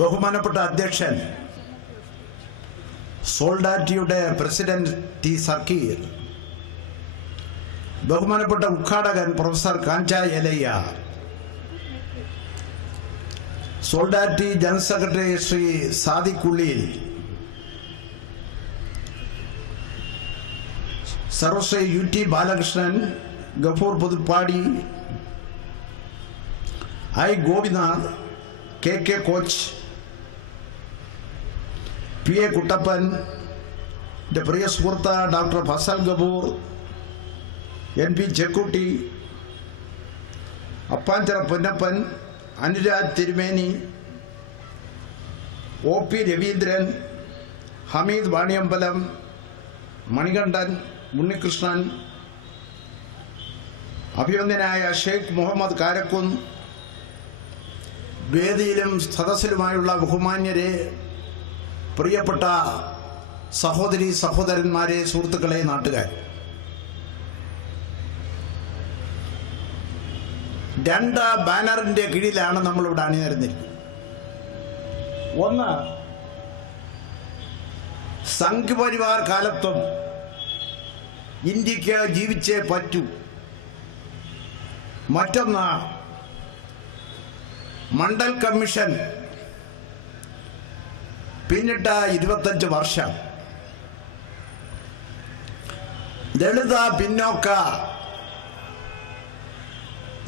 ബഹുമാനപ്പെട്ട അധ്യക്ഷൻ സോൾഡാറ്റിയുടെ president T Sarkeer, ബഹുമാനപ്പെട്ട ഉദ്ഘാടകൻ professor Kancha Ilaiah, solidarity general secretary Shri സാദിഖുള്ളിൽ, സർവശ്രീ UT Balakrishnan, Gafoor Puthuppadi, I Gopinath, KK Kochu, PA Kuttappan, എൻ്റെ പ്രിയ സുഹൃത്ത് doctor Fazal Gafoor, NP Chekkutty, Appanchira Ponnappan, Anuraj Thirumeni, OP Raveendran, Hameed Vaniyambalam, Manikandan, Unnikrishnan, അഭിനന്ദനായ Sheikh Muhammad Karakunnu, വേദിയിലും സദസ്സിലുമായുള്ള ബഹുമാന്യരെ, പ്രിയപ്പെട്ട സഹോദരി സഹോദരന്മാരെ, സുഹൃത്തുക്കളെ, നാട്ടുകാർ, രണ്ട് ബാനറിന്റെ കീഴിലാണ് നമ്മളിവിടെ അണിനിരന്നിരിക്കുന്നത്. ഒന്ന്, സംഘ് പരിവാർ കാലത്തും ഇന്ത്യക്ക് ജീവിച്ചേ പറ്റൂ. മറ്റൊന്ന്, മണ്ഡൽ കമ്മീഷൻ പിന്നിട്ട 25 വർഷം, ദളിത പിന്നോക്ക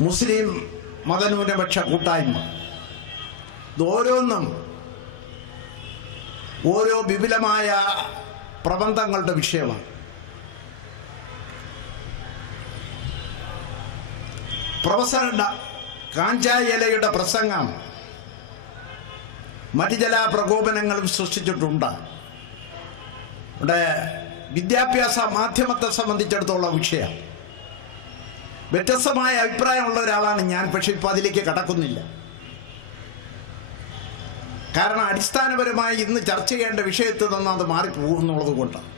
മുസ്ലിം മതന്യൂനപക്ഷ കൂട്ടായ്മ, ഇതോരോന്നും ഓരോ വിപുലമായ പ്രബന്ധങ്ങളുടെ വിഷയമാണ്. പ്രൊഫസർ കാഞ്ച എലയുടെ പ്രസംഗം മറ്റു ചില പ്രകോപനങ്ങളും സൃഷ്ടിച്ചിട്ടുണ്ട്. ഇവിടെ വിദ്യാഭ്യാസ മാധ്യമത്തെ സംബന്ധിച്ചിടത്തോളം വിഷയം വ്യത്യസ്തമായ അഭിപ്രായമുള്ള ഒരാളാണ് ഞാൻ. പക്ഷെ ഇപ്പം അതിലേക്ക് കടക്കുന്നില്ല. കാരണം അടിസ്ഥാനപരമായി ഇന്ന് ചർച്ച ചെയ്യേണ്ട വിഷയത്തിൽ നിന്ന് അത് മാറിപ്പോകുന്നുള്ളത് കൊണ്ടാണ്.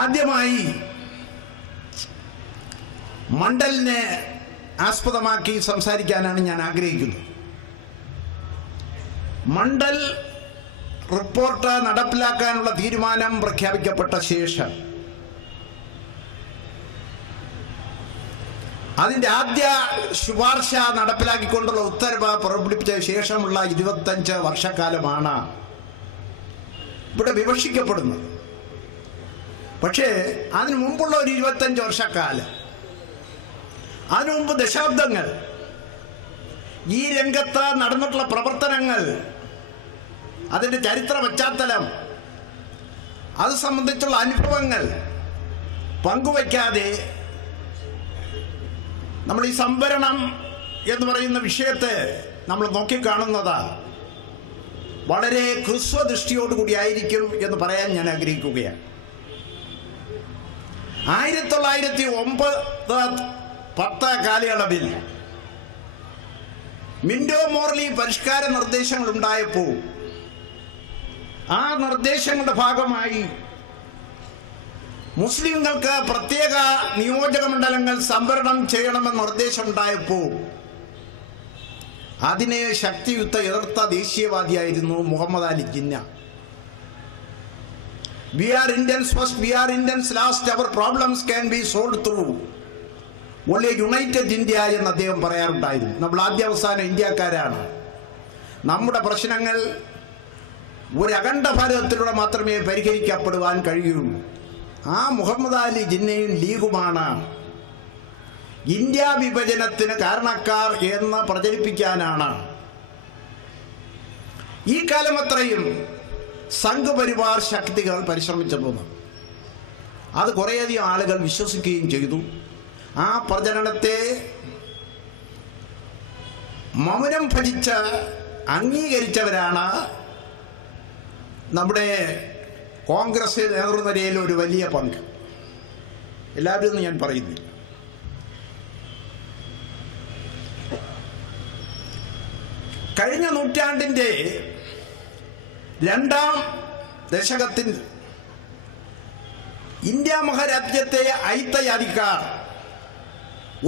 ആദ്യമായി മണ്ഡലിനെ ആസ്പദമാക്കി സംസാരിക്കാനാണ് ഞാൻ ആഗ്രഹിക്കുന്നത്. മണ്ഡൽ റിപ്പോർട്ട് നടപ്പിലാക്കാനുള്ള തീരുമാനം പ്രഖ്യാപിക്കപ്പെട്ട ശേഷം അതിൻ്റെ ആദ്യ ശുപാർശ നടപ്പിലാക്കിക്കൊണ്ടുള്ള ഉത്തരവ് പുറപ്പെടുവിച്ച ശേഷമുള്ള 25 വർഷക്കാലമാണ് ഇവിടെ വിമർശിക്കപ്പെടുന്നത്. പക്ഷേ അതിനു മുമ്പുള്ള ഒരു 25 വർഷക്കാലം, അതിനു മുമ്പ് ദശാബ്ദങ്ങൾ ഈ രംഗത്ത് നടന്നിട്ടുള്ള പ്രവർത്തനങ്ങൾ, അതിൻ്റെ ചരിത്ര പശ്ചാത്തലം, അത് സംബന്ധിച്ചുള്ള അനുഭവങ്ങൾ പങ്കുവയ്ക്കാതെ നമ്മൾ ഈ സംവരണം എന്ന് പറയുന്ന വിഷയത്തെ നമ്മൾ നോക്കിക്കാണുന്നത് വളരെ ഹ്രസ്വദൃഷ്ടിയോടുകൂടിയായിരിക്കും എന്ന് പറയാൻ ഞാൻ ആഗ്രഹിക്കുകയാണ്. 1909-10 കാലയളവിൽ മിൻഡോ മോർലി പരിഷ്കാര നിർദ്ദേശങ്ങൾ ഉണ്ടായപ്പോൾ ആ നിർദ്ദേശങ്ങളുടെ ഭാഗമായി മുസ്ലിങ്ങൾക്ക് പ്രത്യേക നിയോജക മണ്ഡലങ്ങൾ സംവരണം ചെയ്യണമെന്ന നിർദ്ദേശം ഉണ്ടായപ്പോൾ അതിനെ ശക്തിയുക്ത എതിർത്ത ദേശീയവാദിയായിരുന്നു Muhammad Ali Jinnah. We are Indians first, we are Indians last, our problems can be solved through only united India എന്ന് അദ്ദേഹം പറയാറുണ്ടായിരുന്നു. നമ്മൾ ആദ്യാവസാനം ഇന്ത്യക്കാരാണ്. നമ്മുടെ പ്രശ്നങ്ങൾ ഒരു അഖണ്ഡ ഭാരതത്തിലൂടെ മാത്രമേ പരിഹരിക്കപ്പെടുവാൻ കഴിയുള്ളൂ. ആ മുഹമ്മദ് അലി ജിന്നയും ലീഗുമാണ് ഇന്ത്യ വിഭജനത്തിന് കാരണക്കാർ എന്ന് പ്രചരിപ്പിക്കാനാണ് ഈ കാലമത്രയും സംഘ് പരിവാർ ശക്തികൾ പരിശ്രമിച്ചിരുന്നു. അത് കുറേയധികം ആളുകൾ വിശ്വസിക്കുകയും ചെയ്തു. ആ പ്രചരണത്തെ മൗനം ഭജിച്ച് അംഗീകരിച്ചവരാണ് നമ്മുടെ കോൺഗ്രസ് നേതൃനിരയിൽ ഒരു വലിയ പങ്ക്. എല്ലാവരും ഒന്നും ഞാൻ പറയുന്നില്ല. കഴിഞ്ഞ നൂറ്റാണ്ടിൻ്റെ 2ാം ദശകത്തിൽ ഇന്ത്യ മഹാരാജ്യത്തെ ഐത്തയാദിക്കാർ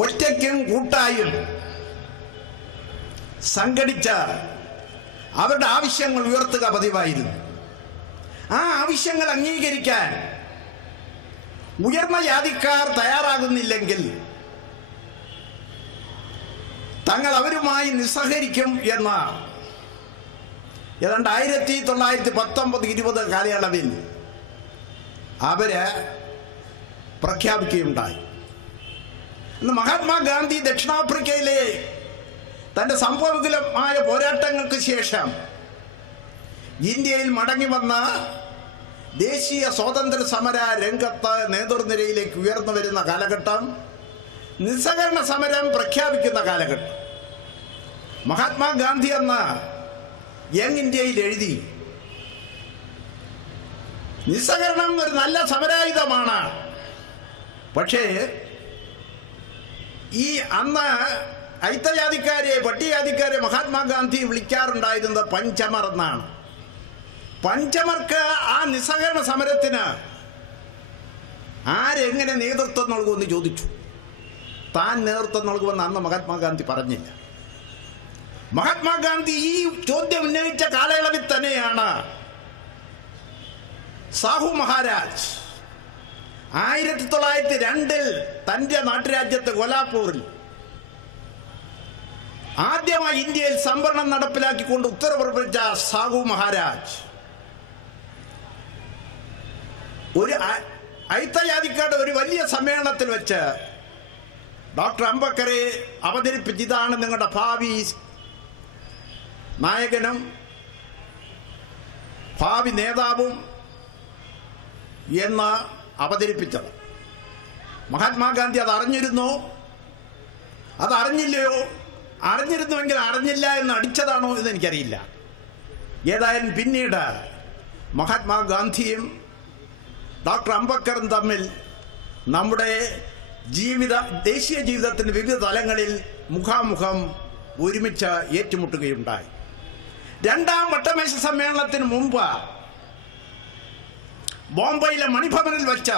ഒറ്റയ്ക്കും കൂട്ടായും സംഘടിച്ച് അവരുടെ ആവശ്യങ്ങൾ ഉയർത്തുക പതിവായിരുന്നു. ആ ആവശ്യങ്ങൾ അംഗീകരിക്കാൻ ഉയർന്ന ജാതിക്കാർ തയ്യാറാകുന്നില്ലെങ്കിൽ തങ്ങൾ അവരുമായി നിസ്സഹരിക്കും എന്ന ഏതാണ്ട് 1919-20 കാലയളവിൽ അവര് പ്രഖ്യാപിക്കുകയുണ്ടായി. ഇന്ന് മഹാത്മാഗാന്ധി ദക്ഷിണാഫ്രിക്കയിലെ തൻ്റെ സംഭവവിപുലമായ പോരാട്ടങ്ങൾക്ക് ശേഷം ഇന്ത്യയിൽ മടങ്ങി വന്ന ദേശീയ സ്വാതന്ത്ര്യ സമര രംഗത്ത് നേതൃനിരയിലേക്ക് ഉയർന്നു വരുന്ന കാലഘട്ടം, നിസ്സഹകരണ സമരം പ്രഖ്യാപിക്കുന്ന കാലഘട്ടം. മഹാത്മാഗാന്ധി എന്ന യങ് ഇന്ത്യയിൽ എഴുതി, നിസ്സഹകരണം ഒരു നല്ല സമരായുധമാണ്. പക്ഷേ ഈ അന്ന് ഐത്തജാതിക്കാരെ, പട്ടികജാതിക്കാരെ മഹാത്മാഗാന്ധി വിളിക്കാറുണ്ടായിരുന്നത് പഞ്ചമർ എന്നാണ്. പഞ്ചമർക്ക് ആ നിസ്സഹകരണ സമരത്തിന് ആരെങ്ങനെ നേതൃത്വം നൽകുമെന്ന് ചോദിച്ചു. താൻ നേതൃത്വം നൽകുമെന്ന് അന്ന് മഹാത്മാഗാന്ധി പറഞ്ഞില്ല. മഹാത്മാഗാന്ധി ഈ ചോദ്യം ഉന്നയിച്ച കാലയളവിൽ തന്നെയാണ് സാഹു മഹാരാജ് 1902 തൻ്റെ നാട്ടുരാജ്യത്ത് കോലാപൂരിൽ ആദ്യമായി ഇന്ത്യയിൽ സംവരണം നടപ്പിലാക്കിക്കൊണ്ട് ഉത്തരവ് സാഹു മഹാരാജ് ഒരു ഐത്തജാതിക്കാരുടെ ഒരു വലിയ സമ്മേളനത്തിൽ വെച്ച് ഡോക്ടർ അംബേദ്കറെ അവതരിപ്പിച്ച്, ഇതാണ് നിങ്ങളുടെ ഭാവി നായകനും ഭാവി നേതാവും എന്ന് അവതരിപ്പിച്ചത്. മഹാത്മാഗാന്ധി അത് അറിഞ്ഞിരുന്നോ, അതറിഞ്ഞില്ലയോ? അറിഞ്ഞിരുന്നുവെങ്കിൽ അറിഞ്ഞില്ല എന്ന് അടിച്ചതാണോ എന്ന് എനിക്കറിയില്ല. ഏതായാലും പിന്നീട് മഹാത്മാഗാന്ധിയും ഡോക്ടർ അംബേദ്കറും തമ്മിൽ നമ്മുടെ ദേശീയ ജീവിതത്തിൻ്റെ വിവിധ തലങ്ങളിൽ മുഖാമുഖം ഒരുമിച്ച് ഏറ്റുമുട്ടുകയുണ്ടായി. രണ്ടാം വട്ടമേശ സമ്മേളനത്തിന് മുമ്പ് ബോംബെയിലെ മണിഭവനിൽ വെച്ച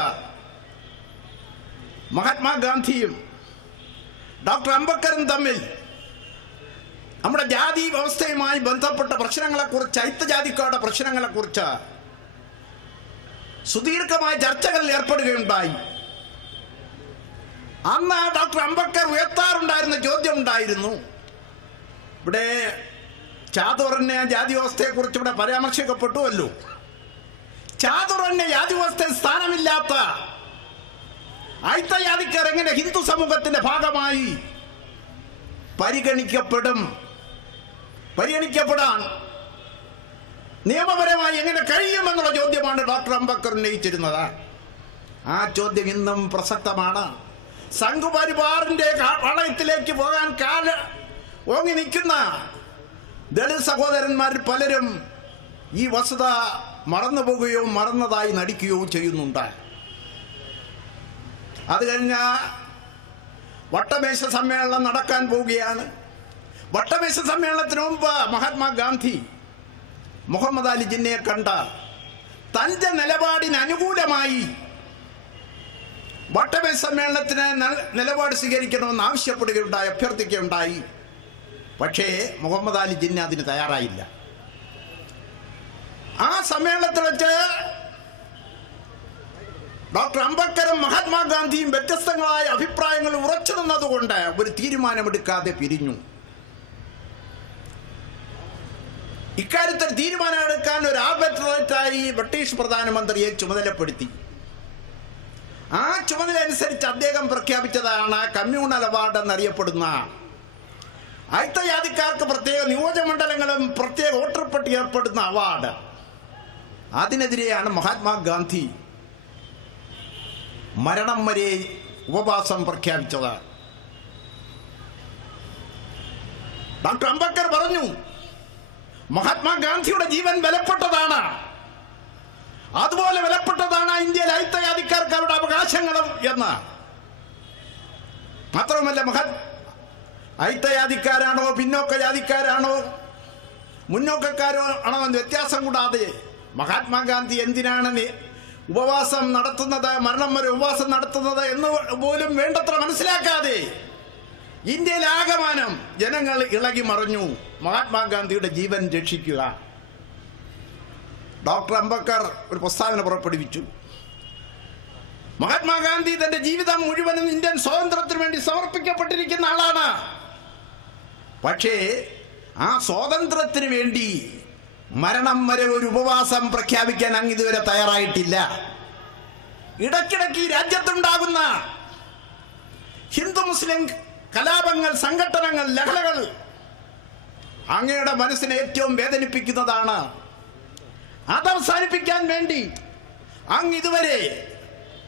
മഹാത്മാഗാന്ധിയും ഡോക്ടർ അംബേദ്കറും തമ്മിൽ നമ്മുടെ ജാതി വ്യവസ്ഥയുമായി ബന്ധപ്പെട്ട പ്രശ്നങ്ങളെക്കുറിച്ച്, ഐത്തജാതിക്കാരുടെ പ്രശ്നങ്ങളെക്കുറിച്ച് സുദീർഘമായ ചർച്ചകളിൽ ഏർപ്പെടുകയുണ്ടായി. അന്ന് ഡോക്ടർ അംബേദ്കർ ഉയർത്താറുണ്ടായിരുന്ന ചോദ്യം ഉണ്ടായിരുന്നു. ഇവിടെ ചാതുർവർണ്ണ ജാതി വ്യവസ്ഥയെക്കുറിച്ച് ഇവിടെ പരാമർശിക്കപ്പെട്ടുവല്ലോ. ചാതുർവർണ്ണ ജാതി വ്യവസ്ഥയിൽ സ്ഥാനമില്ലാത്ത ഐത്തജാതിക്കാർ എങ്ങനെ ഹിന്ദു സമൂഹത്തിന്റെ ഭാഗമായി പരിഗണിക്കപ്പെടാൻ നിയമപരമായി എങ്ങനെ കഴിയുമെന്നുള്ള ചോദ്യമാണ് ഡോക്ടർ അംബേദ്കർ ഉന്നയിച്ചിരുന്നത്. ആ ചോദ്യം ഇന്നും പ്രസക്തമാണ്. സംഘപരിവാറിന്റെ വളയത്തിലേക്ക് പോകാൻ ഓങ്ങി നിൽക്കുന്ന ദളിത് സഹോദരന്മാരിൽ പലരും ഈ വസ്തുത മറന്നുപോകുകയോ മറന്നതായി നടിക്കുകയോ ചെയ്യുന്നുണ്ട്. അത് കഴിഞ്ഞ വട്ടമേശ സമ്മേളനം നടക്കാൻ പോവുകയാണ്. വട്ടമേശ സമ്മേളനത്തിന് മുമ്പ് മഹാത്മാഗാന്ധി മുഹമ്മദ് അലി ജിന്നയെ കണ്ട തന്റെ നിലപാടിന് അനുകൂലമായി വട്ടമേശ സമ്മേളനത്തിന് നിലപാട് സ്വീകരിക്കണമെന്ന് ആവശ്യപ്പെടുകയുണ്ടായി, അഭ്യർത്ഥിക്കുകയുണ്ടായി. പക്ഷേ മുഹമ്മദ് അലി ജിന്ന അതിന് തയ്യാറായില്ല. ആ സമ്മേളനത്തിൽ വെച്ച് ഡോക്ടർ അംബേദ്കറും മഹാത്മാഗാന്ധിയും വ്യത്യസ്തങ്ങളായ അഭിപ്രായങ്ങൾ ഉറച്ചു നിന്നതുകൊണ്ട് ഒരു തീരുമാനമെടുക്കാതെ പിരിഞ്ഞു. ഇക്കാര്യത്തിൽ തീരുമാനമെടുക്കാൻ ഒരു ആർബിട്രേറ്റായി ബ്രിട്ടീഷ് പ്രധാനമന്ത്രിയെ ചുമതലപ്പെടുത്തി. ആ ചുമതല അനുസരിച്ച് അദ്ദേഹം പ്രഖ്യാപിച്ചതാണ് കമ്മ്യൂണൽ അവാർഡ് എന്നറിയപ്പെടുന്ന ഐത്തജാതിക്കാർക്ക് പ്രത്യേക നിയോജകമണ്ഡലങ്ങളും പ്രത്യേക വോട്ടർ പട്ടിക ഏർപ്പെടുന്ന അവാർഡ്. അതിനെതിരെയാണ് മഹാത്മാഗാന്ധി മരണം വരെ ഉപവാസം പ്രഖ്യാപിച്ചത്. ഡോക്ടർ അംബേദ്കർ പറഞ്ഞു, മഹാത്മാഗാന്ധിയുടെ ജീവൻ വിലപ്പെട്ടതാണ്, അതുപോലെ വിലപ്പെട്ടതാണ് ഇന്ത്യയിലെ ഐത്തജാതിക്കാർക്ക് അവരുടെ അവകാശങ്ങളും എന്ന്. മാത്രമല്ല, ഐത്തജാതിക്കാരാണോ പിന്നോക്ക ജാതിക്കാരാണോ മുന്നോക്കക്കാരോ ആണോ എന്ന് വ്യത്യാസം കൂടാതെ മഹാത്മാഗാന്ധി എന്തിനാണ് ഉപവാസം നടത്തുന്നത്, മരണം വരെ ഉപവാസം നടത്തുന്നത് എന്ന് പോലും വേണ്ടത്ര മനസ്സിലാക്കാതെ ഇന്ത്യയിലാകമാനം ജനങ്ങൾ ഇളകി മറിഞ്ഞു. മഹാത്മാഗാന്ധിയുടെ ജീവൻ രക്ഷിക്കുക. ഡോക്ടർ അംബേദ്കർ ഒരു പ്രസ്താവന പുറപ്പെടുവിച്ചു. മഹാത്മാഗാന്ധി തന്റെ ജീവിതം മുഴുവനും ഇന്ത്യൻ സ്വാതന്ത്ര്യത്തിന് വേണ്ടി സമർപ്പിക്കപ്പെട്ടിരിക്കുന്ന ആളാണ്. പക്ഷേ ആ സ്വാതന്ത്ര്യത്തിന് വേണ്ടി മരണം വരെ ഒരു ഉപവാസം പ്രഖ്യാപിക്കാൻ അങ്ങ് ഇതുവരെ തയ്യാറായിട്ടില്ല. ഇടയ്ക്കിടയ്ക്ക് ഈ രാജ്യത്തുണ്ടാകുന്ന ഹിന്ദു മുസ്ലിം കലാപങ്ങൾ, സംഘടനകൾ, ലഹളകൾ അങ്ങയുടെ മനസ്സിനെ ഏറ്റവും വേദനിപ്പിക്കുന്നതാണ്. അതവസാനിപ്പിക്കാൻ വേണ്ടി അങ്ങ് ഇതുവരെ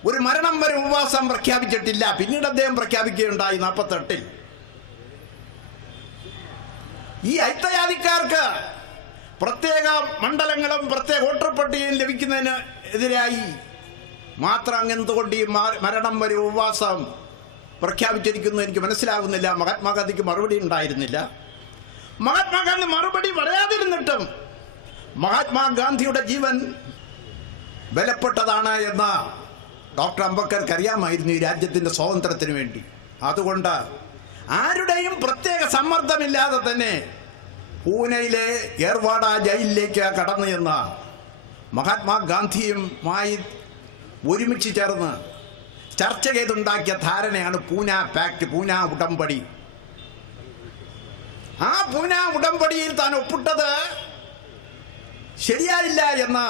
ഒരു മരണം വരെ ഉപവാസം പ്രഖ്യാപിച്ചിട്ടില്ല. പിന്നീട് അദ്ദേഹം പ്രഖ്യാപിക്കുകയുണ്ടായി 48-ൽ. ഈ ഐത്തജാതിക്കാർക്ക് പ്രത്യേക മണ്ഡലങ്ങളും പ്രത്യേക വോട്ടർ പട്ടികയും ലഭിക്കുന്നതിന് എതിരായി മാത്രം അങ്ങ് എന്തുകൊണ്ട് ഈ മരണം വരെ ഉപവാസം പ്രഖ്യാപിച്ചിരിക്കുന്നു എനിക്ക് മനസ്സിലാകുന്നില്ല. മഹാത്മാഗാന്ധിക്ക് മറുപടി ഉണ്ടായിരുന്നില്ല. മഹാത്മാഗാന്ധി മറുപടി പറയാതിരുന്നിട്ടും മഹാത്മാഗാന്ധിയുടെ ജീവൻ ബലപ്പെട്ടതാണ് എന്ന് ഡോക്ടർ അംബേദ്കർക്ക് അറിയാമായിരുന്നു, ഈ രാജ്യത്തിന്റെ സ്വാതന്ത്ര്യത്തിന് വേണ്ടി. അതുകൊണ്ട് ആരുടെയും പ്രത്യേക സമ്മർദ്ദമില്ലാതെ തന്നെ പൂനെയിലെ ഏർവാഡ ജയിലിലേക്ക് കടന്നു ചെന്ന മഹാത്മാഗാന്ധിയുമായി ഒരുമിച്ച് ചേർന്ന് ചർച്ച ചെയ്തുണ്ടാക്കിയ ധാരണയാണ് പൂന പാക്ട്, പൂന ഉടമ്പടി. ആ പൂന ഉടമ്പടിയിൽ താൻ ഒപ്പിട്ടത് ശരിയായില്ല എന്ന്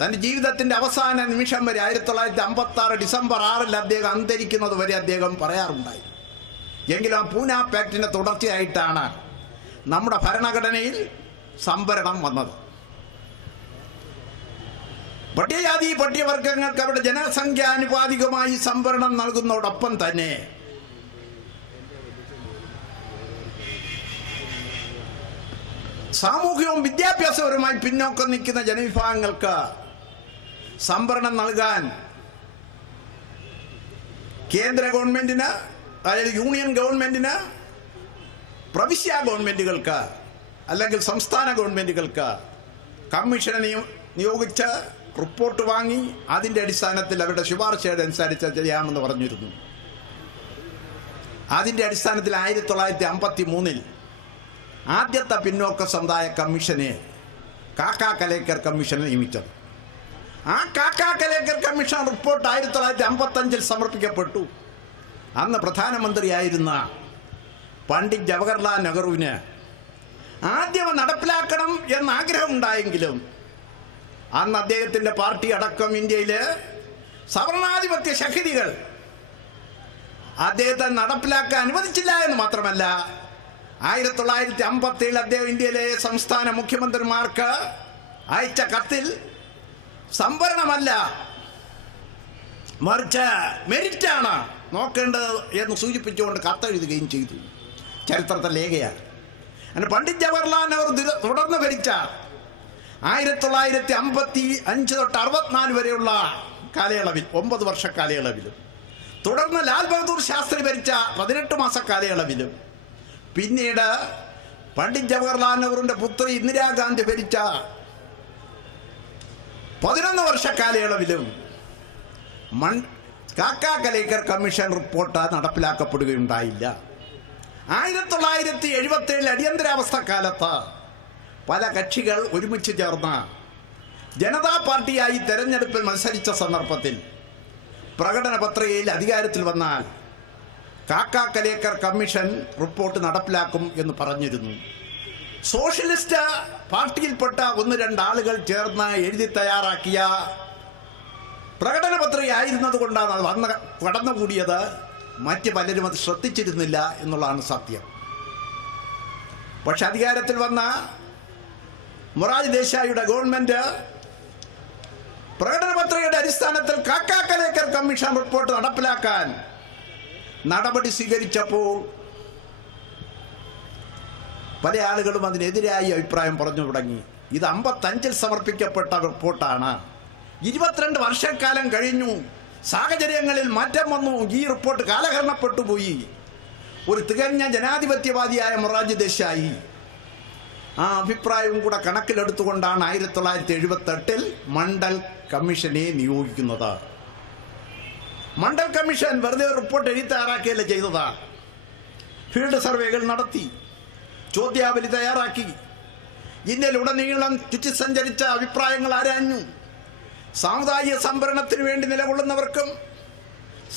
തന്റെ ജീവിതത്തിന്റെ അവസാന നിമിഷം വരെ 1956 ഡിസംബർ 6 അദ്ദേഹം അന്തരിക്കുന്നത് വരെ അദ്ദേഹം പറയാറുണ്ടായി. എങ്കിലും ആ പൂന പാക്ടിന്റെ തുടർച്ചയായിട്ടാണ് നമ്മുടെ ഭരണഘടനയിൽ സംവരണം വന്നത്. പട്ടികജാതി പട്ടികവർഗങ്ങൾക്ക് അവരുടെ ജനസംഖ്യാനുപാതികമായി സംവരണം നൽകുന്നതോടൊപ്പം തന്നെ സാമൂഹികവും വിദ്യാഭ്യാസപരമായി പിന്നോക്കം നിൽക്കുന്ന ജനവിഭാഗങ്ങൾക്ക് സംവരണം നൽകാൻ കേന്ദ്ര ഗവൺമെന്റിന്, അതായത് യൂണിയൻ ഗവൺമെന്റിന്, പ്രവിശ്യ ഗവൺമെന്റുകൾക്ക് അല്ലെങ്കിൽ സംസ്ഥാന ഗവൺമെന്റുകൾക്ക് കമ്മീഷനെ നിയോഗിച്ച് റിപ്പോർട്ട് വാങ്ങി അതിന്റെ അടിസ്ഥാനത്തിൽ അവരുടെ ശുപാർശയുടെ അനുസരിച്ച് ചെയ്യാമെന്ന് പറഞ്ഞിരുന്നു. അതിന്റെ അടിസ്ഥാനത്തിൽ 1953-ൽ ആദ്യത്തെ പിന്നോക്ക സമുദായ കമ്മീഷനെ കാക്കാ കലേക്കർ കമ്മീഷനെ നിയമിച്ചത്. ആ കാക്കാ കലേക്കർ കമ്മീഷൻ റിപ്പോർട്ട് 1955-ൽ സമർപ്പിക്കപ്പെട്ടു. അന്ന് പ്രധാനമന്ത്രിയായിരുന്ന പണ്ഡിറ്റ് ജവഹർലാൽ നെഹ്റുവിന് ആദ്യം നടപ്പിലാക്കണം എന്ന ആഗ്രഹമുണ്ടായെങ്കിലും അന്ന് അദ്ദേഹത്തിന്റെ പാർട്ടി അടക്കം ഇന്ത്യയിലെ സവർണാധിപത്യ ശക്തികൾ അദ്ദേഹത്തെ നടപ്പിലാക്കാൻ അനുവദിച്ചില്ല എന്ന് മാത്രമല്ല 1957 അദ്ദേഹം ഇന്ത്യയിലെ സംസ്ഥാന മുഖ്യമന്ത്രിമാർക്ക് അയച്ച കത്തിൽ സംവരണമല്ല മറിച്ച് മെരിറ്റാണ് നോക്കേണ്ടത് എന്ന് സൂചിപ്പിച്ചുകൊണ്ട് കത്തെഴുതുകയും ചെയ്തു. ചരിത്രത്തെ ലേഖയാണ്. അങ്ങനെ പണ്ഡിറ്റ് ജവഹർലാൽ നെഹ്റു തുടർന്ന് ഭരിച്ച 1955 തൊട്ട് 64 വരെയുള്ള കാലയളവിൽ 9 വർഷ കാലയളവിലും, തുടർന്ന് ലാൽ ബഹദൂർ ശാസ്ത്രി ഭരിച്ച 18 മാസ കാലയളവിലും, പിന്നീട് പണ്ഡിറ്റ് ജവഹർലാൽ നെഹ്റുവിന്റെ പുത്രി ഇന്ദിരാഗാന്ധി ഭരിച്ച 11 വർഷ കാലയളവിലും കാക്കാ കലേക്കർ കമ്മീഷൻ റിപ്പോർട്ട് നടപ്പിലാക്കപ്പെടുകയുണ്ടായില്ല. 1977 അടിയന്തരാവസ്ഥ കാലത്ത് പല കക്ഷികൾ ഒരുമിച്ച് ചേർന്ന് ജനതാ പാർട്ടിയായി തെരഞ്ഞെടുപ്പിൽ മത്സരിച്ച സന്ദർഭത്തിൽ പ്രകടന പത്രികയിൽ അധികാരത്തിൽ വന്നാൽ കാക്കാ കലേക്കർ കമ്മീഷൻ റിപ്പോർട്ട് നടപ്പിലാക്കും എന്ന് പറഞ്ഞിരുന്നു. സോഷ്യലിസ്റ്റ് പാർട്ടിയിൽപ്പെട്ട 1-2 ആളുകൾ ചേർന്ന് എഴുതി തയ്യാറാക്കിയ പ്രകടന പത്രികയായിരുന്നത് കൊണ്ടാണ് അത് കടന്നുകൂടിയത്. മറ്റ് പലരും അത് ശ്രദ്ധിച്ചിരുന്നില്ല എന്നുള്ളതാണ് സത്യം. പക്ഷെ അധികാരത്തിൽ വന്ന മൊറാർജി ദേശായിയുടെ ഗവൺമെന്റ് പ്രകടന പത്രികയുടെ അടിസ്ഥാനത്തിൽ കാക്കാ കലേക്കർ കമ്മീഷൻ റിപ്പോർട്ട് നടപ്പിലാക്കാൻ നടപടി സ്വീകരിച്ചപ്പോൾ പല ആളുകളും അതിനെതിരായി അഭിപ്രായം പറഞ്ഞു തുടങ്ങി. ഇത് 55-ൽ സമർപ്പിക്കപ്പെട്ട റിപ്പോർട്ടാണ്. 22 വർഷക്കാലം കഴിഞ്ഞു. സാഹചര്യങ്ങളിൽ മാറ്റം വന്നു. ഈ റിപ്പോർട്ട് കാലഹരണപ്പെട്ടു പോയി. ഒരു തികഞ്ഞ ജനാധിപത്യവാദിയായ മൊറാർജി ദേശായി ആ അഭിപ്രായവും കൂടെ കണക്കിലെടുത്തുകൊണ്ടാണ് 1978-ൽ മണ്ഡൽ കമ്മീഷനെ നിയോഗിക്കുന്നത്. മണ്ഡൽ കമ്മീഷൻ വെറുതെ റിപ്പോർട്ട് എഴുതി തയ്യാറാക്കിയല്ല ചെയ്തതാണ്. ഫീൽഡ് സർവേകൾ നടത്തി, ചോദ്യാവലി തയ്യാറാക്കി, ഇന്ത്യയിലുടനീളം ചുറ്റി സഞ്ചരിച്ച അഭിപ്രായങ്ങൾ ആരാഞ്ഞു. സാമുദായിക സംവരണത്തിന് വേണ്ടി നിലകൊള്ളുന്നവർക്കും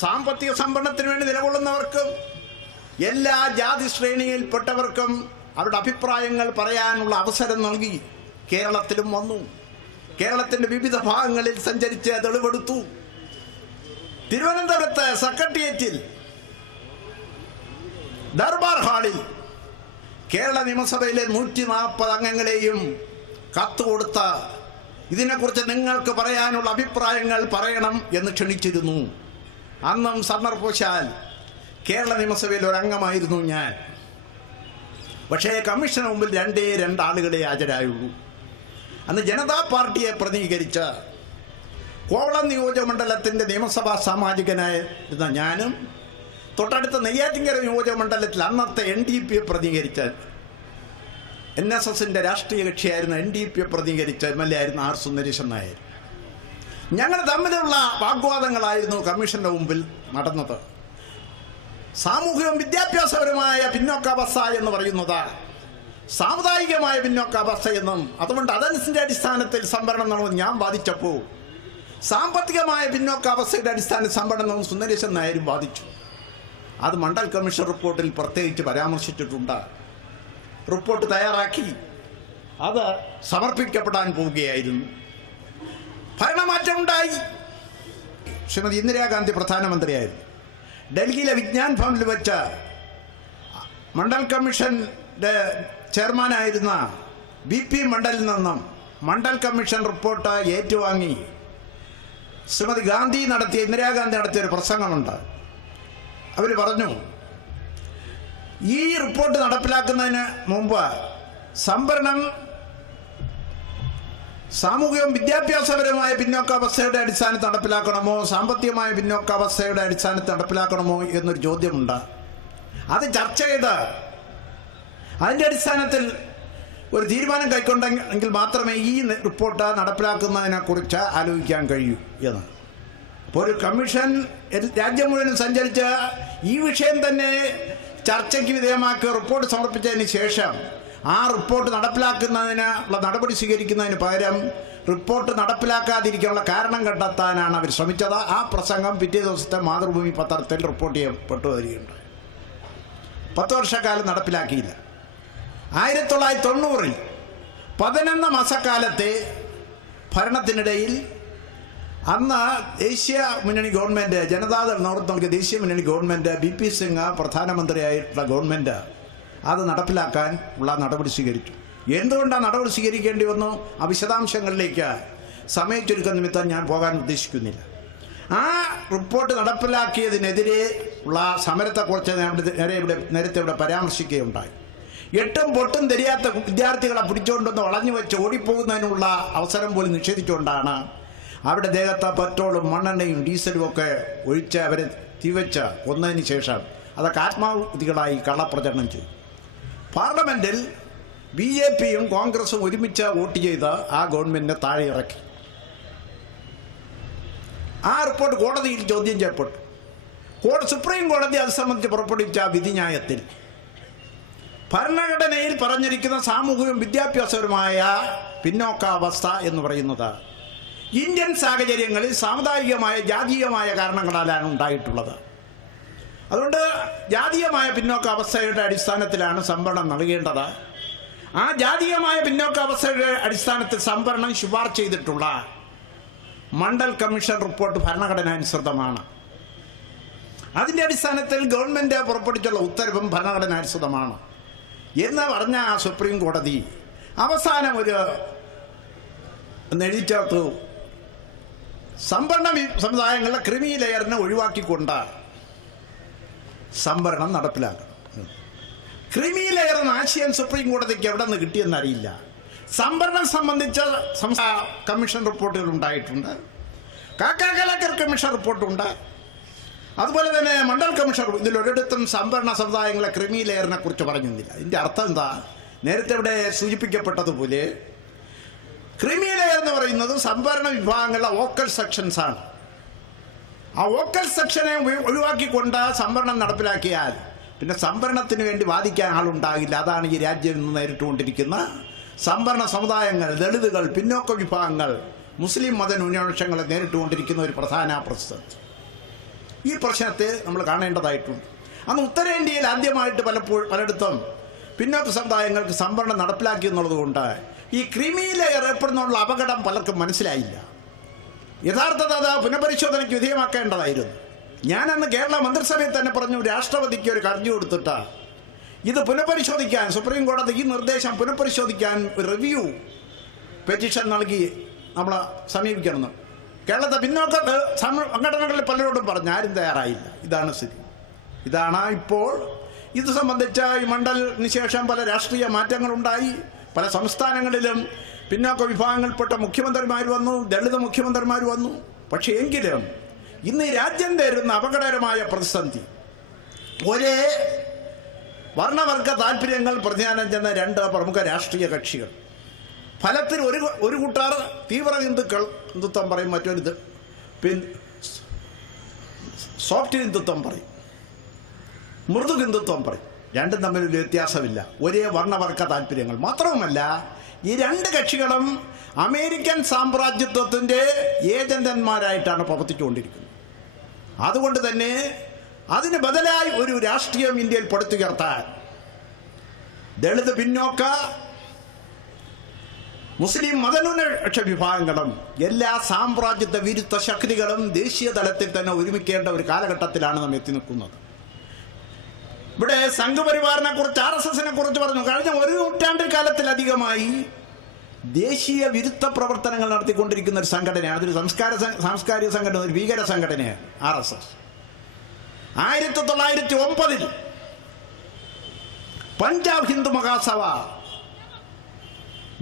സാമ്പത്തിക സംവരണത്തിന് വേണ്ടി നിലകൊള്ളുന്നവർക്കും എല്ലാ ജാതി ശ്രേണിയിൽപ്പെട്ടവർക്കും അവരുടെ അഭിപ്രായങ്ങൾ പറയാനുള്ള അവസരം നൽകി. കേരളത്തിലും വന്നു. കേരളത്തിന്റെ വിവിധ ഭാഗങ്ങളിൽ സഞ്ചരിച്ച് തെളിവെടുത്തു. തിരുവനന്തപുരത്ത് സെക്രട്ടേറിയറ്റിൽ ദർബാർ ഹാളിൽ കേരള നിയമസഭയിലെ 140 അംഗങ്ങളെയും കത്തുകൊടുത്ത ഇതിനെക്കുറിച്ച് നിങ്ങൾക്ക് പറയാനുള്ള അഭിപ്രായങ്ങൾ പറയണം എന്ന് ക്ഷണിച്ചിരുന്നു. അന്നും സന്ദർഭവശാൽ കേരള നിയമസഭയിൽ ഒരംഗമായിരുന്നു ഞാൻ. പക്ഷേ കമ്മീഷന് മുമ്പിൽ 2 ആളുകളെ ഹാജരായുള്ളൂ. അന്ന് ജനതാ പാർട്ടിയെ പ്രതിനിധീകരിച്ച കോവളം നിയോജകമണ്ഡലത്തിൻ്റെ നിയമസഭാ സാമാജികനായിരുന്ന ഞാനും തൊട്ടടുത്ത നെയ്യാറ്റിൻകര നിയോജകമണ്ഡലത്തിൽ അന്നത്തെ NDP പ്രതിനിധീകരിച്ച NSSന്റെ രാഷ്ട്രീയ കക്ഷിയായിരുന്ന NDP പ്രതിനിധീകരിച്ച MLA ആയിരുന്ന R. സുന്ദരേശൻ നായർ. ഞങ്ങൾ തമ്മിലുള്ള വാഗ്വാദങ്ങളായിരുന്നു കമ്മീഷന്റെ മുമ്പിൽ നടന്നത്. സാമൂഹികവും വിദ്യാഭ്യാസപരമായ പിന്നോക്കാവസ്ഥ എന്ന് പറയുന്നത് സാമുദായികമായ പിന്നോക്കാവസ്ഥ എന്നും അതുകൊണ്ട് അതനുസരിച്ച അടിസ്ഥാനത്തിൽ സംവരണം നടന്നു ഞാൻ വാദിച്ചപ്പോൾ സാമ്പത്തികമായ പിന്നോക്കാവസ്ഥയുടെ അടിസ്ഥാനത്തിൽ സംവരണം നടന്നു സുന്ദരേശൻ നായരും വാദിച്ചു. അത് മണ്ഡൽ കമ്മീഷൻ റിപ്പോർട്ടിൽ പ്രത്യേകിച്ച് പരാമർശിച്ചിട്ടുണ്ട്. റിപ്പോർട്ട് തയ്യാറാക്കി അത് സമർപ്പിക്കപ്പെടാൻ പോവുകയായിരുന്നു. ഭരണമാറ്റമുണ്ടായി. ശ്രീമതി ഇന്ദിരാഗാന്ധി പ്രധാനമന്ത്രിയായിരുന്നു. ഡൽഹിയിലെ വിജ്ഞാൻ ഭവനിൽ വെച്ച മണ്ഡൽ കമ്മീഷന്റെ ചെയർമാനായിരുന്ന BP മണ്ഡലിൽ നിന്നും മണ്ഡൽ കമ്മീഷൻ റിപ്പോർട്ട് ഏറ്റുവാങ്ങി ശ്രീമതി ഇന്ദിരാഗാന്ധി നടത്തിയൊരു പ്രസംഗമുണ്ട്. അവർ പറഞ്ഞു, ഈ റിപ്പോർട്ട് നടപ്പിലാക്കുന്നതിന് മുമ്പ് സംവരണം സാമൂഹികവും വിദ്യാഭ്യാസപരമായ പിന്നോക്കാവസ്ഥയുടെ അടിസ്ഥാനത്തിൽ നടപ്പിലാക്കണമോ സാമ്പത്തികമായ പിന്നോക്കാവസ്ഥയുടെ അടിസ്ഥാനത്തിൽ നടപ്പിലാക്കണമോ എന്നൊരു ചോദ്യമുണ്ട്. അത് ചർച്ച ചെയ്ത് അതിൻ്റെ അടിസ്ഥാനത്തിൽ ഒരു തീരുമാനം കൈക്കൊണ്ടെങ്കിൽ മാത്രമേ ഈ റിപ്പോർട്ട് നടപ്പിലാക്കുന്നതിനെക്കുറിച്ച് ആലോചിക്കാൻ കഴിയൂ എന്ന്. അപ്പോൾ ഒരു കമ്മീഷൻ രാജ്യം മുഴുവനും സഞ്ചരിച്ച് ഈ വിഷയം തന്നെ ചർച്ചയ്ക്ക് വിധേയമാക്കി റിപ്പോർട്ട് സമർപ്പിച്ചതിന് ശേഷം ആ റിപ്പോർട്ട് നടപ്പിലാക്കുന്നതിനുള്ള നടപടി സ്വീകരിക്കുന്നതിന് പകരം റിപ്പോർട്ട് നടപ്പിലാക്കാതിരിക്കാനുള്ള കാരണം കണ്ടെത്താനാണ് അവർ ശ്രമിച്ചത്. ആ പ്രസംഗം പിറ്റേ ദിവസത്തെ മാതൃഭൂമി പത്രത്തിൽ റിപ്പോർട്ട് ചെയ്യപ്പെട്ടു വരികയുണ്ടായി. 10 വർഷക്കാലം നടപ്പിലാക്കിയില്ല. 1990 11 മാസക്കാലത്തെ ഭരണത്തിനിടയിൽ അന്ന് ദേശീയ മുന്നണി ഗവൺമെൻറ്, ജനതാദൾ നേതൃത്വം നൽകിയ ദേശീയ മുന്നണി ഗവൺമെൻറ്, BP സിംഗ് പ്രധാനമന്ത്രിയായിട്ടുള്ള ഗവൺമെൻറ് അത് നടപ്പിലാക്കാൻ ഉള്ള നടപടി സ്വീകരിച്ചു. എന്തുകൊണ്ടാണ് നടപടി സ്വീകരിക്കേണ്ടി വന്നു? ആ വിശദാംശങ്ങളിലേക്ക് സമയ ചുരുക്കം നിമിത്തം ഞാൻ പോകാൻ ഉദ്ദേശിക്കുന്നില്ല. ആ റിപ്പോർട്ട് നടപ്പിലാക്കിയതിനെതിരെ ഉള്ള സമരത്തെക്കുറിച്ച് നേരത്തെ ഇവിടെ പരാമർശിക്കുകയുണ്ടായി. 8ഉം പൊട്ടും തിരിയാത്ത വിദ്യാർത്ഥികളെ പിടിച്ചുകൊണ്ടൊന്ന് വളഞ്ഞു വെച്ച് ഓടിപ്പോകുന്നതിനുള്ള അവസരം പോലും നിഷേധിച്ചുകൊണ്ടാണ് അവിടെ ദേഹത്ത് പെട്രോളും മണ്ണെണ്ണയും ഡീസലും ഒക്കെ ഒഴിച്ച് അവരെ തീവച്ച് കൊന്നതിന് ശേഷം അതൊക്കെ ആത്മാഹുതികളായി കള്ളപ്രചരണം ചെയ്തു. പാർലമെന്റിൽ BJPയും കോൺഗ്രസും ഒരുമിച്ച് വോട്ട് ചെയ്ത് ആ ഗവൺമെന്റിനെ താഴെ ഇറക്കി. ആ റിപ്പോർട്ട് കോടതിയിൽ ചോദ്യം ചെയ്യപ്പെട്ടു. സുപ്രീം കോടതി അത് സംബന്ധിച്ച് പുറപ്പെടുവിച്ച വിധിന്യായത്തിൽ ഭരണഘടനയിൽ പറഞ്ഞിരിക്കുന്ന സാമൂഹികവും വിദ്യാഭ്യാസപരമായ പിന്നോക്കാവസ്ഥ എന്ന് പറയുന്നത് ഇന്ത്യൻ സാഹചര്യങ്ങളിൽ സാമുദായികമായ ജാതീയമായ കാരണങ്ങളാലാണ് ഉണ്ടായിട്ടുള്ളത്. അതുകൊണ്ട് ജാതീയമായ പിന്നോക്കാവസ്ഥയുടെ അടിസ്ഥാനത്തിലാണ് സംവരണം നൽകേണ്ടത്. ആ ജാതീയമായ പിന്നോക്കാവസ്ഥയുടെ അടിസ്ഥാനത്തിൽ സംവരണം ശുപാർശ ചെയ്തിട്ടുള്ള മണ്ഡൽ കമ്മീഷൻ റിപ്പോർട്ട് ഭരണഘടനാനുസൃതമാണ്. അതിൻ്റെ അടിസ്ഥാനത്തിൽ ഗവൺമെൻറ് പുറപ്പെടുവിച്ചുള്ള ഉത്തരവും ഭരണഘടനാനുസൃതമാണ് എന്ന് പറഞ്ഞ ആ സുപ്രീം കോടതി അവസാനം ഒരു എഴുതി ചേർത്തു, സംവരണ സമുദായങ്ങളിലെ ക്രിമി ലെയറിനെ ഒഴിവാക്കിക്കൊണ്ട് സംവരണം നടപ്പിലാക്കണം. ക്രിമി ലെയർ എന്ന ആശയം സുപ്രീം കോടതിക്ക് എവിടെ നിന്ന് കിട്ടിയെന്നറിയില്ല. സംവരണം സംബന്ധിച്ച കമ്മീഷൻ റിപ്പോർട്ടുകൾ ഉണ്ടായിട്ടുണ്ട്, കാക്കാകലക്കർ കമ്മീഷൻ റിപ്പോർട്ടുണ്ട്, അതുപോലെ തന്നെ മണ്ഡൽ കമ്മീഷൻ. ഇതിലൊരിടത്തും സംവരണ സമുദായങ്ങളെ ക്രിമി ലെയറിനെ കുറിച്ച് പറഞ്ഞിരുന്നില്ല. ഇതിൻ്റെ അർത്ഥം എന്താ? നേരത്തെ ഇവിടെ സൂചിപ്പിക്കപ്പെട്ടതുപോലെ ക്രിമി ലെയർ എന്ന് പറയുന്നത് സംവരണ വിഭാഗങ്ങളിലെ വോക്കൽ സെക്ഷൻസ് ആണ്. ആ വോക്കൽ സെക്ഷനെ ഒഴിവാക്കിക്കൊണ്ട് സംവരണം നടപ്പിലാക്കിയാൽ പിന്നെ സംവരണത്തിന് വേണ്ടി വാദിക്കാൻ ആളുണ്ടാകില്ല. അതാണ് ഈ രാജ്യം ഇന്ന് നേരിട്ടുകൊണ്ടിരിക്കുന്ന സംവരണ സമുദായങ്ങൾ, ദളിതുകൾ, പിന്നോക്ക വിഭാഗങ്ങൾ, മുസ്ലിം മതന്യൂനപക്ഷങ്ങളെ നേരിട്ടുകൊണ്ടിരിക്കുന്ന ഒരു പ്രധാന പ്രശ്നം. ഈ പ്രശ്നത്തെ നമ്മൾ കാണേണ്ടതായിട്ടുണ്ട്. അന്ന് ഉത്തരേന്ത്യയിൽ ആദ്യമായിട്ട് പലയിടത്തും പിന്നോക്ക സമുദായങ്ങൾക്ക് സംവരണം നടപ്പിലാക്കി എന്നുള്ളത് കൊണ്ട് ഈ ക്രിമി ലെയർ ഏർപ്പെടുന്നുള്ള അപകടം പലർക്കും മനസ്സിലായില്ല. യഥാർത്ഥത അത് പുനഃപരിശോധനയ്ക്ക് വിധേയമാക്കേണ്ടതായിരുന്നു. ഞാനന്ന് കേരള മന്ത്രിസഭയിൽ തന്നെ പറഞ്ഞു, രാഷ്ട്രപതിക്ക് ഒരു ഹർജി കൊടുത്തിട്ട് ഇത് പുനഃപരിശോധിക്കാൻ, സുപ്രീം കോടതി ഈ നിർദ്ദേശം പുനഃപരിശോധിക്കാൻ റിവ്യൂ പെറ്റീഷൻ നൽകി നമ്മൾ സമീപിക്കണം. കേരളത്തെ പിന്നോക്ക സംഘടനകളിൽ പലരോടും പറഞ്ഞു, ആരും തയ്യാറായില്ല. ഇതാണ് സ്ഥിതി. ഇതാണ് ഇപ്പോൾ ഇത് സംബന്ധിച്ച ഈ മണ്ഡലിന് ശേഷം പല രാഷ്ട്രീയ മാറ്റങ്ങളുണ്ടായി. പല സംസ്ഥാനങ്ങളിലും പിന്നോക്ക വിഭാഗങ്ങളിൽപ്പെട്ട മുഖ്യമന്ത്രിമാർ വന്നു, ദളിത് മുഖ്യമന്ത്രിമാർ വന്നു. പക്ഷേ എങ്കിലും ഇന്ന് ഈ രാജ്യം നേരിടുന്ന അപകടകരമായ പ്രതിസന്ധി, ഒരേ വർണ്ണവർഗ താല്പര്യങ്ങൾ പ്രതിനിധാനം ചെയ്യുന്ന രണ്ട് പ്രമുഖ രാഷ്ട്രീയ കക്ഷികൾ. ഫലത്തിൽ ഒരു കൂട്ടാർ തീവ്ര ഹിന്ദുത്വം പറയും, മറ്റൊരു സോഫ്റ്റ് ഹിന്ദുത്വം പറയും, മൃദു ഹിന്ദുത്വം പറയും. രണ്ടും തമ്മിലൊരു വ്യത്യാസമില്ല. ഒരേ വർണ്ണവർഗ താല്പര്യങ്ങൾ. മാത്രവുമല്ല, ഈ രണ്ട് കക്ഷികളും അമേരിക്കൻ സാമ്രാജ്യത്വത്തിൻ്റെ ഏജന്റന്മാരായിട്ടാണ് പ്രവർത്തിച്ചുകൊണ്ടിരിക്കുന്നത്. അതുകൊണ്ട് തന്നെ അതിന് ബദലായി ഒരു രാഷ്ട്രീയം ഇന്ത്യയിൽ പടുത്തുയർത്താൻ ദളിത്, പിന്നോക്ക, മുസ്ലിം മതന്യൂനപക്ഷ വിഭാഗങ്ങളും എല്ലാ സാമ്രാജ്യത്വ വിരുദ്ധ ശക്തികളും ദേശീയ തലത്തിൽ തന്നെ ഒരുമിക്കേണ്ട ഒരു കാലഘട്ടത്തിലാണ് നാം എത്തി നിൽക്കുന്നത്. ഇവിടെ സംഘപരിവാറിനെ കുറിച്ച്, RSSനെ കുറിച്ച് പറഞ്ഞു. കഴിഞ്ഞ ഒരു നൂറ്റാണ്ടിൽ കാലത്തിലധികമായി ദേശീയ വിരുദ്ധ പ്രവർത്തനങ്ങൾ നടത്തിക്കൊണ്ടിരിക്കുന്ന ഒരു സംഘടനയാണ്. അതൊരു സാംസ്കാരിക സംഘടന, ഒരു ഭീകര സംഘടനയാണ് RSS. 1909 പഞ്ചാബ് ഹിന്ദു മഹാസഭ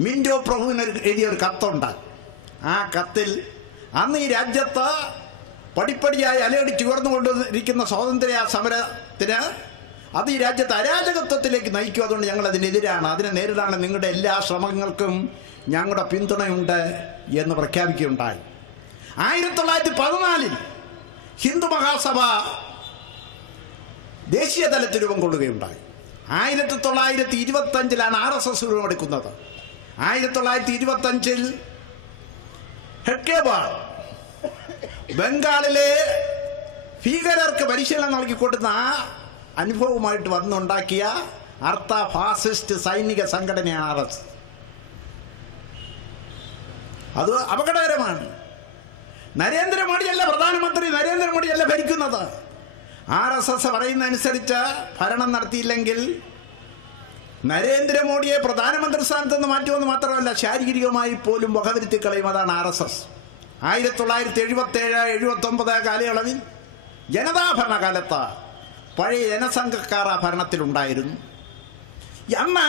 മിന്റോ പ്രഭുവിന് എഴുതിയ ഒരു കത്തുണ്ട്. ആ കത്തിൽ അന്ന് ഈ രാജ്യത്ത് പടിപ്പടിയായി അലയടിച്ച് ഉയർന്നുകൊണ്ടിരിക്കുന്ന സ്വാതന്ത്ര്യ സമരത്തിന് അത് ഈ രാജ്യത്ത് അരാജകത്വത്തിലേക്ക് നയിക്കും. അതുകൊണ്ട് ഞങ്ങൾ അതിനെതിരാണ്. അതിനെ നേരിടാൻ നിങ്ങളുടെ എല്ലാ ശ്രമങ്ങൾക്കും ഞങ്ങളുടെ പിന്തുണയുണ്ട് എന്ന് പ്രഖ്യാപിക്കുകയുണ്ടായി. 1914 ഹിന്ദു മഹാസഭ ദേശീയ തലത്തിൽ രൂപം കൊള്ളുകയുണ്ടായി. 1925 RSS രൂപമെടുക്കുന്നത്. 1925 ഹെഡ്ഗേവാർ ബംഗാളിലെ ഭീകരർക്ക് പരിശീലനം നൽകിക്കൊടുന്ന ആ അനുഭവവുമായിട്ട് വന്നുണ്ടാക്കിയ അർത്ഥ ഫാസിസ്റ്റ് സൈനിക സംഘടനയാണ് RSS. അത് അപകടകരമാണ്. നരേന്ദ്രമോദിയല്ല പ്രധാനമന്ത്രി, നരേന്ദ്രമോദിയല്ല ഭരിക്കുന്നത്. RSS പറയുന്ന അനുസരിച്ച് ഭരണം നടത്തിയില്ലെങ്കിൽ നരേന്ദ്രമോദിയെ പ്രധാനമന്ത്രി സ്ഥാനത്ത് നിന്ന് മാറ്റുമെന്ന് മാത്രമല്ല, ശാരീരികമായി പോലും വകവരുത്തി കളയും. അതാണ് RSS. 1977-79 കാലയളവിൽ ജനതാ ഭരണകാലത്ത് പഴയ ജനസംഘക്കാർ ഭരണത്തിലുണ്ടായിരുന്നു. അന്ന്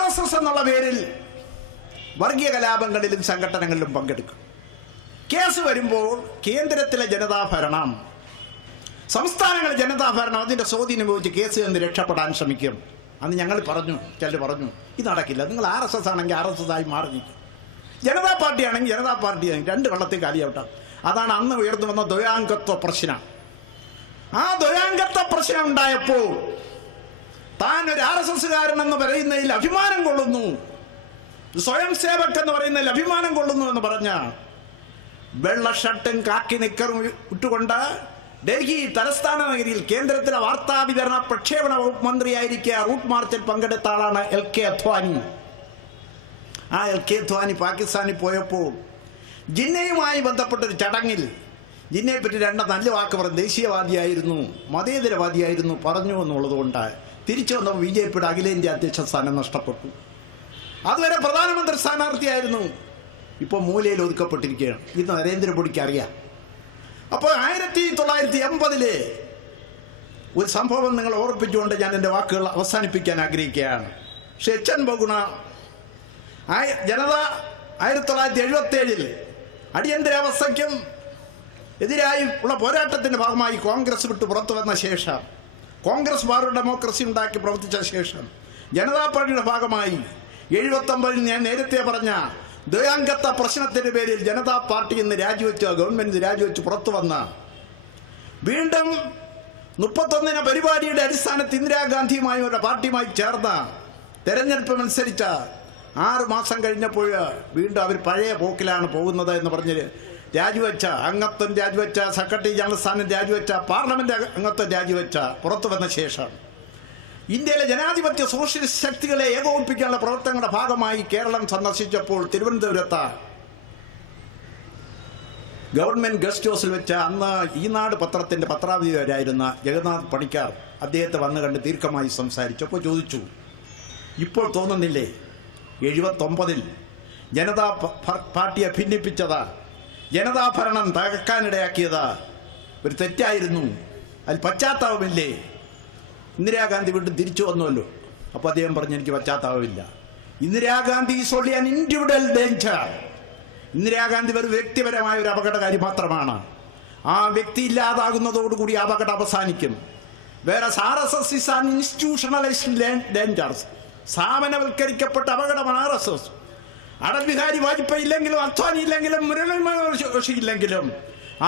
RSS എന്നുള്ള പേരിൽ വർഗീയ കലാപങ്ങളിലും സംഘടനകളിലും പങ്കെടുക്കും. കേസ് വരുമ്പോൾ കേന്ദ്രത്തിലെ ജനതാ ഭരണം, സംസ്ഥാനങ്ങളിലെ ജനതാ ഭരണം അതിൻ്റെ സ്വാധീനം ഉപയോഗിച്ച് കേസിൽ നിന്ന് രക്ഷപ്പെടാൻ ശ്രമിക്കും. അന്ന് ഞങ്ങൾ പറഞ്ഞു, ചിലർ പറഞ്ഞു, ഇത് നടക്കില്ല, നിങ്ങൾ RSS ആണെങ്കിൽ RSS ആയി മാറി നിൽക്കും, ജനതാ പാർട്ടി ആണെങ്കിൽ ജനതാ പാർട്ടി ആണെങ്കിൽ രണ്ട് വെള്ളത്തിൽ കാലിയാവട്ടെ. അതാണ് അന്ന് ഉയർന്നു വന്ന ദ്വയാംഗത്വ പ്രശ്നം. ആ ദ്വയാംഗത്വ പ്രശ്നം ഉണ്ടായപ്പോൾ താൻ ഒരു RSSകാരൻ എന്ന് പറയുന്നതിൽ അഭിമാനം കൊള്ളുന്നു, സ്വയം സേവക് എന്ന് പറയുന്നതിൽ അഭിമാനം കൊള്ളുന്നു എന്ന് പറഞ്ഞ വെള്ള ഷർട്ടും കാക്കി നിക്കറും ഇട്ടുകൊണ്ട് ഡൽഹി തലസ്ഥാന നഗരിയിൽ കേന്ദ്രത്തിലെ വാർത്താ വിതരണ പ്രക്ഷേപണ വകുപ്പ് മന്ത്രിയായിരിക്കെ റൂട്ട് മാർച്ചിൽ പങ്കെടുത്ത ആളാണ് LK അദ്വാനി. ആ LK അദ്വാനി പാകിസ്ഥാനിൽ പോയപ്പോൾ ജിന്നയുമായി ബന്ധപ്പെട്ടൊരു ചടങ്ങിൽ ജിന്നയെ പറ്റി രണ്ട് നല്ല വാക്ക് പറഞ്ഞു. ദേശീയവാദിയായിരുന്നു, മതേതരവാദിയായിരുന്നു പറഞ്ഞു എന്നുള്ളത് കൊണ്ട് തിരിച്ചു വന്നപ്പോൾ BJPയുടെ അഖിലേന്ത്യാ അധ്യക്ഷ സ്ഥാനം നഷ്ടപ്പെട്ടു. അതുവരെ പ്രധാനമന്ത്രി സ്ഥാനാർത്ഥിയായിരുന്നു, ഇപ്പോൾ മൂലയിൽ ഒതുക്കപ്പെട്ടിരിക്കുകയാണ്. ഇത് നരേന്ദ്രമോദിക്ക് അറിയാം. അപ്പോൾ 1980 ഒരു സംഭവം നിങ്ങൾ ഓർപ്പിച്ചുകൊണ്ട് ഞാൻ എൻ്റെ വാക്കുകൾ അവസാനിപ്പിക്കാൻ ആഗ്രഹിക്കുകയാണ്. ശ്രീ HN ബഗുണ ജനത 1977 അടിയന്തരാവസ്ഥയ്ക്കും എതിരായി ഉള്ള പോരാട്ടത്തിൻ്റെ ഭാഗമായി കോൺഗ്രസ് വിട്ട് പുറത്തു വന്ന ശേഷം, കോൺഗ്രസ് ബാർ ഡെമോക്രസി ഉണ്ടാക്കി പ്രവർത്തിച്ച ശേഷം ജനതാ പാർട്ടിയുടെ ഭാഗമായി 79 ഞാൻ നേരത്തെ പറഞ്ഞ ദ്വയാംഗത്വ പ്രശ്നത്തിൻ്റെ പേരിൽ ജനതാ പാർട്ടി ഇന്ന് രാജിവെച്ച്, ഗവൺമെന്റ് രാജിവെച്ച് പുറത്തു വന്ന വീണ്ടും 31 പരിപാടിയുടെ അടിസ്ഥാനത്തിൽ ഇന്ദിരാഗാന്ധിയുമായി ഒരു പാർട്ടിയുമായി ചേർന്ന തെരഞ്ഞെടുപ്പ് മത്സരിച്ച 6 മാസം കഴിഞ്ഞപ്പോൾ വീണ്ടും അവർ പഴയ പോക്കിലാണ് പോകുന്നത് എന്ന് പറഞ്ഞ് രാജിവെച്ച അംഗത്വം രാജിവെച്ച സെക്രട്ടറി ജനറൽ സ്ഥാനം രാജിവെച്ച പാർലമെന്റ് അംഗത്വം രാജിവെച്ച പുറത്തു വന്ന ശേഷം ഇന്ത്യയിലെ ജനാധിപത്യ സോഷ്യലിസ്റ്റ് ശക്തികളെ ഏകോപിപ്പിക്കാനുള്ള പ്രവർത്തനങ്ങളുടെ ഭാഗമായി കേരളം സന്ദർശിച്ചപ്പോൾ തിരുവനന്തപുരത്ത് ഗവൺമെന്റ് ഗസ്റ്റ് ഹൗസിൽ വെച്ച അന്ന് ഈനാട് പത്രത്തിന്റെ പത്രാധിപരായിരുന്ന ജഗന്നാഥ് പണിക്കർ അദ്ദേഹത്തെ വന്നു കണ്ട് ദീർഘമായി സംസാരിച്ചപ്പോൾ ചോദിച്ചു, ഇപ്പോൾ തോന്നുന്നില്ലേ 79-ൽ ജനതാ പാർട്ടിയെ ഭിന്നിപ്പിച്ചത്, ജനതാ ഭരണം തകർക്കാനിടയാക്കിയത് ഒരു തെറ്റായിരുന്നു, അതിൽ പശ്ചാത്താപമില്ലേ? ഇന്ദിരാഗാന്ധി വീണ്ടും തിരിച്ചു വന്നുവല്ലോ. അപ്പോൾ അദ്ദേഹം പറഞ്ഞു, എനിക്ക് പശ്ചാത്താപമില്ല. Indira Gandhi is only an individual danger. Indira Gandhi ഒരു വ്യക്തിപരമായ ഒരു അപകടകാരി മാത്രമാണ്. ആ വ്യക്തി ഇല്ലാതാകുന്നതോടുകൂടി അപകടം അവസാനിക്കും. വേറെ RSS ഈസ് ആൻ ഇൻസ്റ്റിറ്റ്യൂഷണലൈസ്ഡ് ഡേഞ്ചർസ്. സ്ഥാപനവൽക്കരിക്കപ്പെട്ട അപകടമാണ് RSS. അടൽ ബിഹാരി വാജ്പേയി ഇല്ലെങ്കിലും, അദ്വാനി ഇല്ലെങ്കിലും, മുരളി മനോഹർ ജോഷി ഇല്ലെങ്കിലും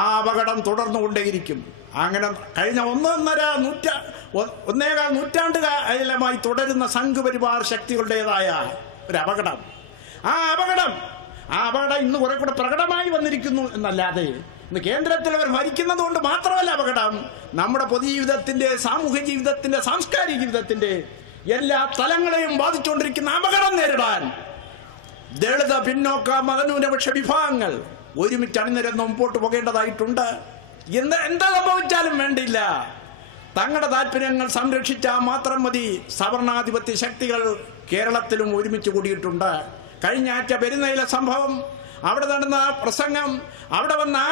ആ അപകടം തുടർന്നുകൊണ്ടേയിരിക്കും. അങ്ങനെ കഴിഞ്ഞ 1.5 നൂറ്റാണ്ടുകാലമായി തുടരുന്ന സംഘപരിവാർ ശക്തികളുടേതായ ഒരു അപകടം. ആ അപകടം ഇന്ന് കുറെ കൂടെ പ്രകടമായി വന്നിരിക്കുന്നു എന്നല്ലാതെ ഇന്ന് കേന്ദ്രത്തിൽ അവർ ഭരിക്കുന്നത് കൊണ്ട് മാത്രമല്ല അപകടം, നമ്മുടെ പൊതുജീവിതത്തിന്റെ, സാമൂഹ്യ ജീവിതത്തിന്റെ, സാംസ്കാരിക ജീവിതത്തിന്റെ എല്ലാ തലങ്ങളെയും ബാധിച്ചുകൊണ്ടിരിക്കുന്ന അപകടം നേരിടാൻ ദളിത്, പിന്നോക്ക, മതന്യൂനപക്ഷ വിഭാഗങ്ങൾ ഒരുമിച്ച് അണിനിരന്ന് മുമ്പോട്ട് പോകേണ്ടതായിട്ടുണ്ട്. എന്താ സംഭവിച്ചാലും വേണ്ടില്ല, തങ്ങളുടെ താല്പര്യങ്ങൾ സംരക്ഷിച്ചാൽ മാത്രം മതി. സവർണാധിപത്യ ശക്തികൾ കേരളത്തിലും ഒരുമിച്ച് കൂടിയിട്ടുണ്ട്. കഴിഞ്ഞ ആഴ്ച പെരുന്നയിലെ സംഭവം, അവിടെ നടന്ന പ്രസംഗം, അവിടെ വന്ന ആ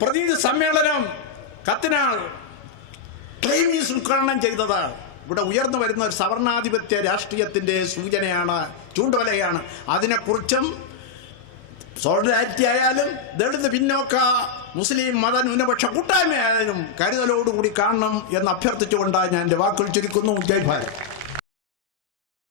പ്രതിനിധി സമ്മേളനം, കത്തിനാൾ ക്ലെയിംസ് ഉദ്ഘാടനം ചെയ്തത് ഇവിടെ ഉയർന്നു വരുന്ന ഒരു സവർണാധിപത്യ രാഷ്ട്രീയത്തിന്റെ സൂചനയാണ്, ചൂണ്ടുവലയാണ്. അതിനെക്കുറിച്ചും സോളിഡാരിറ്റി ആയാലും ദളിത്, പിന്നോക്ക, മുസ്ലിം മതന്യൂനപക്ഷ കൂട്ടായ്മയായാലും കരുതലോടുകൂടി കാണണം എന്ന് അഭ്യർത്ഥിച്ചുകൊണ്ടാണ് ഞാൻ എൻ്റെ വാക്കുകൾ ചുരുക്കുന്നു. ജയ് ഭാരത്.